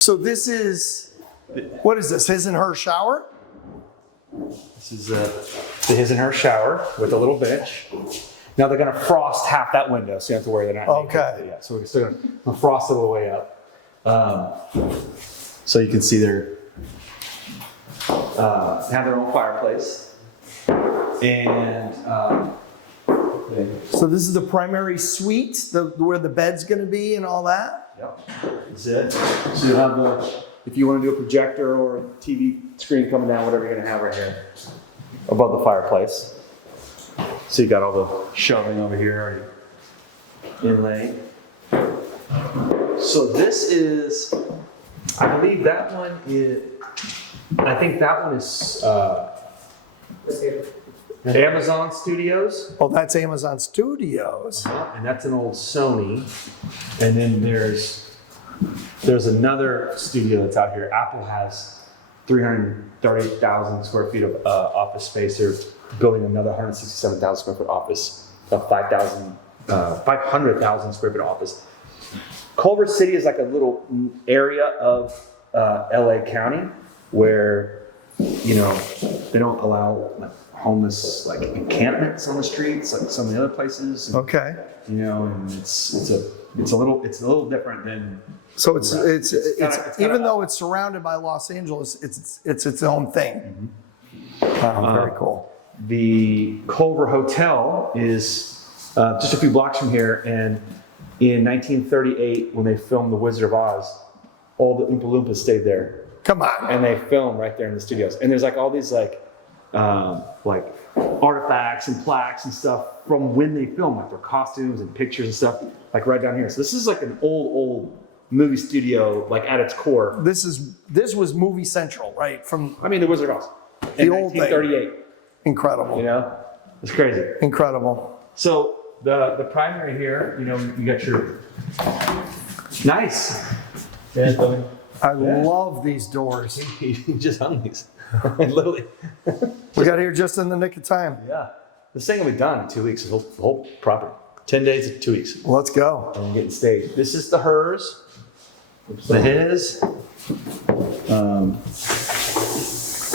So this is, what is this, his and her shower? This is the his and her shower with a little bench. Now they're gonna frost half that window, so you have to worry they're not Okay. yet. So we're still gonna frost it all the way up. So you can see they're have their own fireplace. And So this is the primary suite, where the bed's gonna be and all that? yep, that's it. So you have if you want to do a projector or a TV screen coming down, whatever you're gonna have right here above the fireplace. So you got all the shelving over here already inlaid. So this is, I believe that one is, I think that one is Amazon Studios. Oh, that's Amazon Studios. And that's an old Sony. And then there's another studio that's out here. Apple has 338,000 square feet of office space. They're building another 167,000 square foot office, 500,000 square foot office. Culver City is like a little area of LA County where, you know, they don't allow like homeless like encampments on the streets like some of the other places. And, Okay. you know, and it's a little different than. So it's even kinda, though it's surrounded by Los Angeles, it's its own thing. Very cool. The Culver Hotel is just a few blocks from here, and in 1938, when they filmed The Wizard of Oz, all the Oompa Loompas stayed there, Come on. and they filmed right there in the studios. And there's like all these like artifacts and plaques and stuff from when they filmed, like their costumes and pictures and stuff, like right down here. So this is like an old movie studio, like at its core. This was Movie Central, right? The Wizard of Oz. The In old thing. 1938. Incredible. You know, it's crazy. Incredible. So the primary here, you know, you got your nice. Yeah, I love these doors. you just hung these, literally. We got here just in the nick of time. Yeah, this thing will be done in 2 weeks. The whole property, 10 days to 2 weeks. Let's go. And getting staged. This is the hers, the his.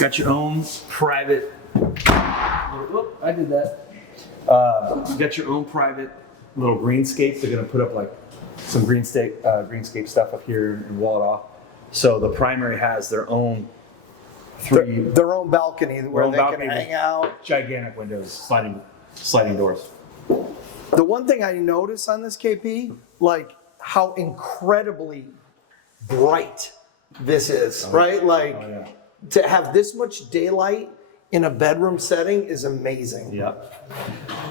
Got your own private. Whoop, I did that. You got your own private little greenscape. They're gonna put up like some greenscape stuff up here and wall it off. So the primary has their own Their own balcony where they can hang out. Gigantic windows, sliding doors. The one thing I notice on this KP, like how incredibly bright this is, right? Like to have this much daylight in a bedroom setting is amazing. Yeah.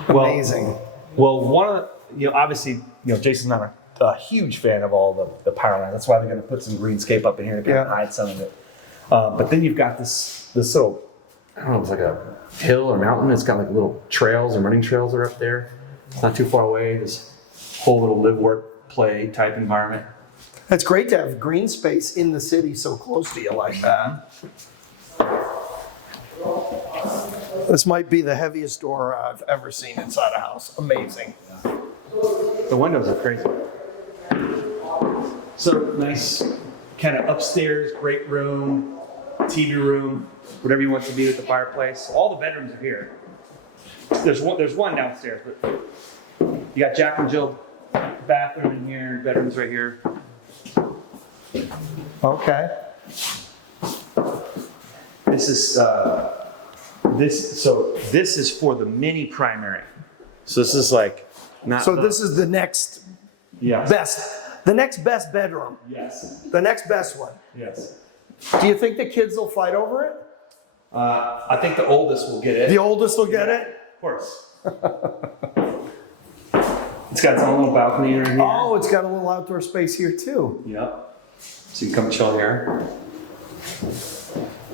Amazing. Well, one of the, obviously, Jason's not a huge fan of all the power lines. That's why they're going to put some greenscape up in here to kind of hide some of it. But then you've got this little, I don't know, it's like a hill or mountain. It's got like little trails and running trails that are up there. It's not too far away. This whole little live, work, play type environment. It's great to have green space in the city so close to you like that. This might be the heaviest door I've ever seen inside a house. Amazing. The windows are crazy. So nice kind of upstairs, great room, TV room, whatever you want to be with the fireplace. All the bedrooms are here. There's one downstairs, but you got Jack and Jill bathroom in here, bedrooms right here. Okay. This is this is for the mini primary. So this is like not. So this is the next best bedroom. Yes. The next best one. Yes. Do you think the kids will fight over it? I think the oldest will get it. The oldest will get it? Of course. It's got its own little balcony right here. Oh, it's got a little outdoor space here too. Yep. So you can come chill here.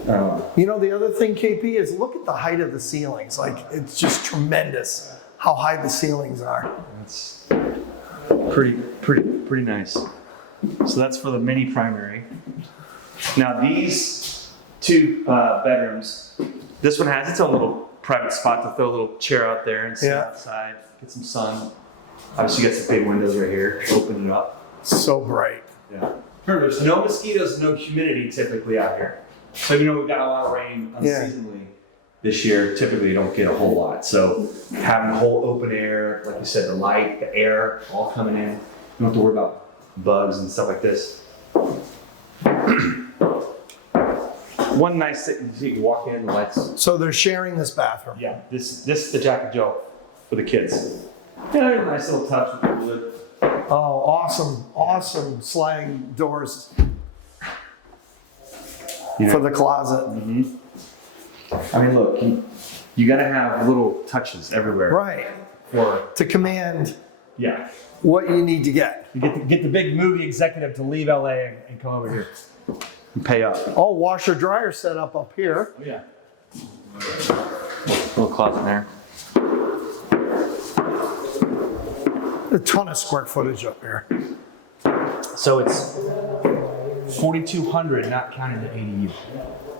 The other thing, KP, is look at the height of the ceilings. Like, it's just tremendous how high the ceilings are. That's pretty nice. So that's for the mini primary. Now these two bedrooms, this one has its own little private spot to throw a little chair out there and sit outside, get some sun. Obviously you got some big windows right here, open it up. So bright. Yeah. Remember, there's no mosquitoes, no humidity typically out here. So even though we've got a lot of rain unseasonably this year, typically you don't get a whole lot. So having the whole open air, like you said, the light, the air, all coming in. You don't have to worry about bugs and stuff like this. One nice thing, you can walk in, the lights. So they're sharing this bathroom. Yeah, this is the Jack and Jill for the kids. Yeah, nice little touch with the wood. Oh, awesome sliding doors for the closet. Mm-hmm. I mean, look, you got to have little touches everywhere. Right. To command what you need to get. You get the big movie executive to leave LA and come over here and pay up. Oh, washer dryer set up here. Oh, yeah. Little closet there. A ton of square footage up here. So it's 4,200, not counting the ADU.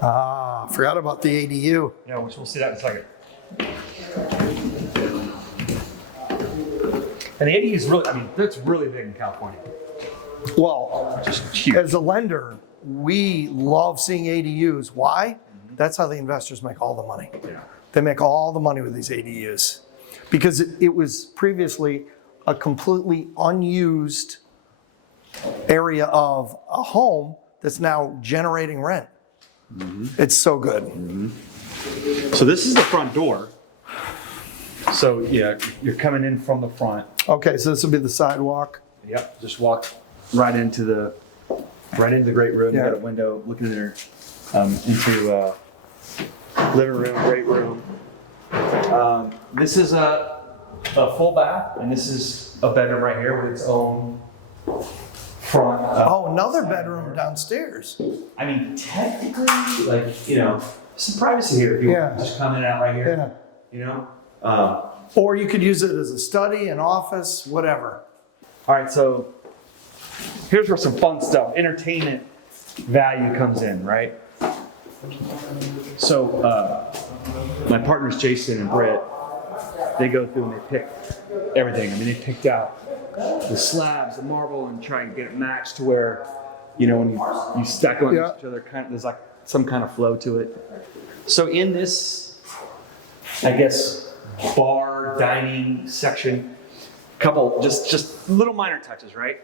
Ah, forgot about the ADU. Yeah, which we'll see that in a second. And the ADU is really, I mean, that's really big in California. Well, Just huge. as a lender, we love seeing ADUs. Why? That's how the investors make all the money. Yeah. They make all the money with these ADUs because it was previously a completely unused area of a home that's now generating rent. It's so good. So this is the front door. So yeah, you're coming in from the front. Okay, so this will be the sidewalk. Yep. Just walk right into the great room. Yeah. You got a window looking in there into living room, great room. This is a full bath, and this is a bedroom right here with its own front. Another bedroom downstairs. I mean, technically, like, you know, some privacy here. If you want to just come in and out right here. Yeah. You know. Or you could use it as a study, an office, whatever. All right, so here's where some fun stuff, entertainment value comes in, right? So my partners, Jason and Britt, they go through and they pick everything. I mean, they picked out the slabs, the marble, and try and get it matched to where, you know, when you stack them on each other, there's like some kind of flow to it. So in this, I guess, bar, dining section, couple just little minor touches, right?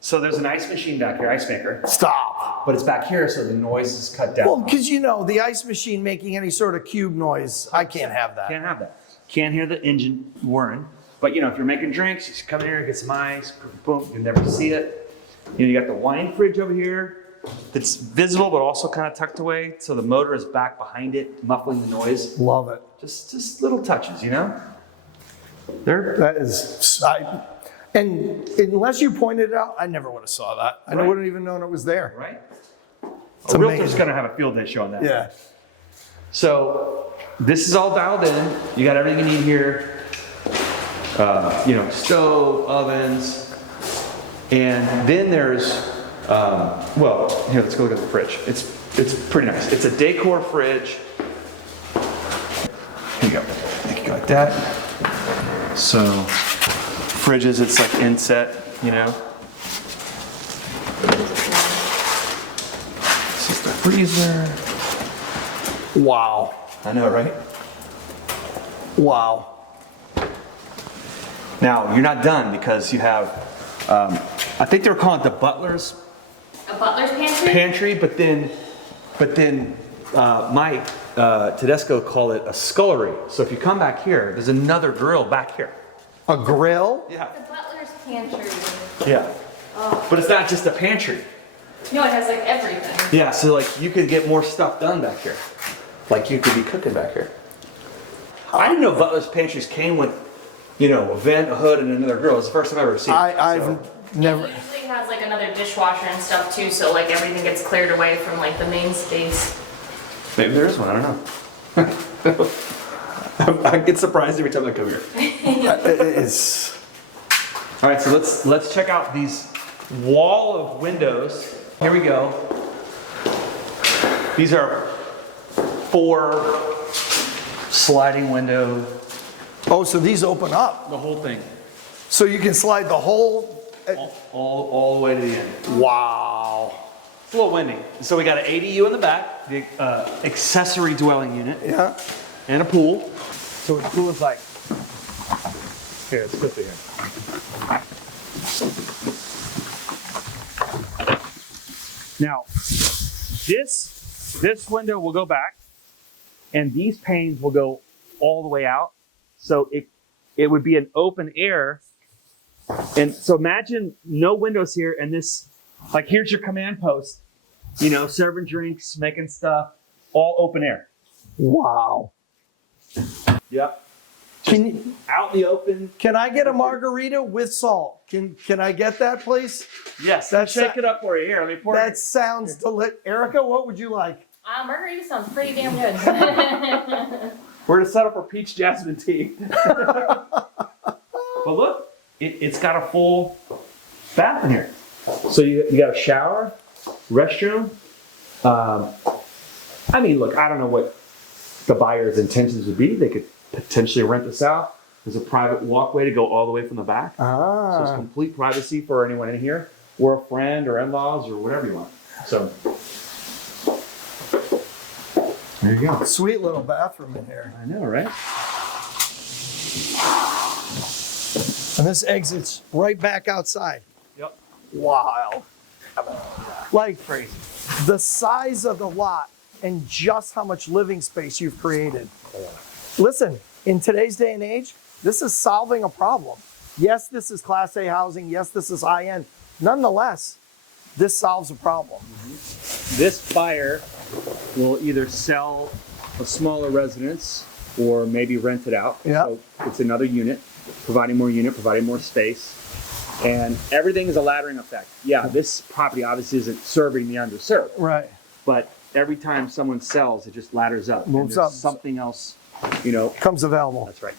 So there's an ice machine back here, ice maker. Stop. But it's back here, so the noise is cut down. Well, because you know, the ice machine making any sort of cube noise, I can't have that. Can't have that. Can't hear the engine whirring. But you know, if you're making drinks, you just come in here, get some ice, boom, you can never see it. You know, you got the wine fridge over here that's visible, but also kind of tucked away. So the motor is back behind it, muffling the noise. Love it. Just little touches, you know? That is, and unless you pointed it out, I never would have saw that. I wouldn't even known it was there. Right? It's A realtor's amazing. gonna have a field day show on that. Yeah. So this is all dialed in. You got everything you need here. You know, stove, ovens, and then there's, well, here, let's go look at the fridge. It's pretty nice. It's a decor fridge. Here you go. You can go like that. So fridges, it's like inset, you know. This is the freezer. Wow. I know, right? Wow. Now, you're not done because you have, I think they were calling it the butler's A butler's pantry? pantry, but then Mike Tedesco called it a scullery. So if you come back here, there's another grill back here. A grill? Yeah. The butler's pantry. Yeah. But it's not just a pantry. No, it has like everything. Yeah, so like you could get more stuff done back here. Like you could be cooking back here. I didn't know butler's pantries came with, you know, a vent, a hood, and another grill. It's the first time I've ever seen it. I've never. It usually has like another dishwasher and stuff too, so like everything gets cleared away from like the main space. Maybe there is one, I don't know. I get surprised every time I come here. It's. All right, so let's check out these wall of windows. Here we go. These are 4 sliding window, Oh, so these open up. the whole thing. So you can slide the whole all the way to the end. Wow. It's a little windy. So we got an ADU in the back, the accessory dwelling unit, Yeah. and a pool. So the pool is like, here, let's go through here. Now, this window will go back, and these panes will go all the way out. So it would be an open air. And so imagine no windows here, and this, like here's your command post, you know, serving drinks, making stuff, all open air. Wow. Yep. Can you, Out in the open. can I get a margarita with salt? Can I get that, please? Yes, That's- shake it up for you. Here, let me pour That it. sounds delicious. Erica, what would you like? Margarita sounds pretty damn good. We're gonna set up our peach jasmine tea. But look, it's got a full bath in here. So you got a shower, restroom. I mean, look, I don't know what the buyer's intentions would be. They could potentially rent this out. There's a private walkway to go all the way from the back. So it's complete privacy for anyone in here, or a friend or in-laws or whatever you want. So there you go. Sweet little bathroom in here. I know, right? And this exits right back outside. Yep. Wow. Like crazy. The size of the lot and just how much living space you've created. Listen, in today's day and age, this is solving a problem. Yes, this is Class A housing. Yes, this is high-end. Nonetheless, this solves a problem. This buyer will either sell a smaller residence or maybe rent it out. Yeah. So it's another unit, providing more space. And everything is a laddering effect. Yeah, this property obviously isn't serving the underserved, Right. but every time someone sells, it just ladders up. Moves and there's up. something else, you know. Comes available. That's right.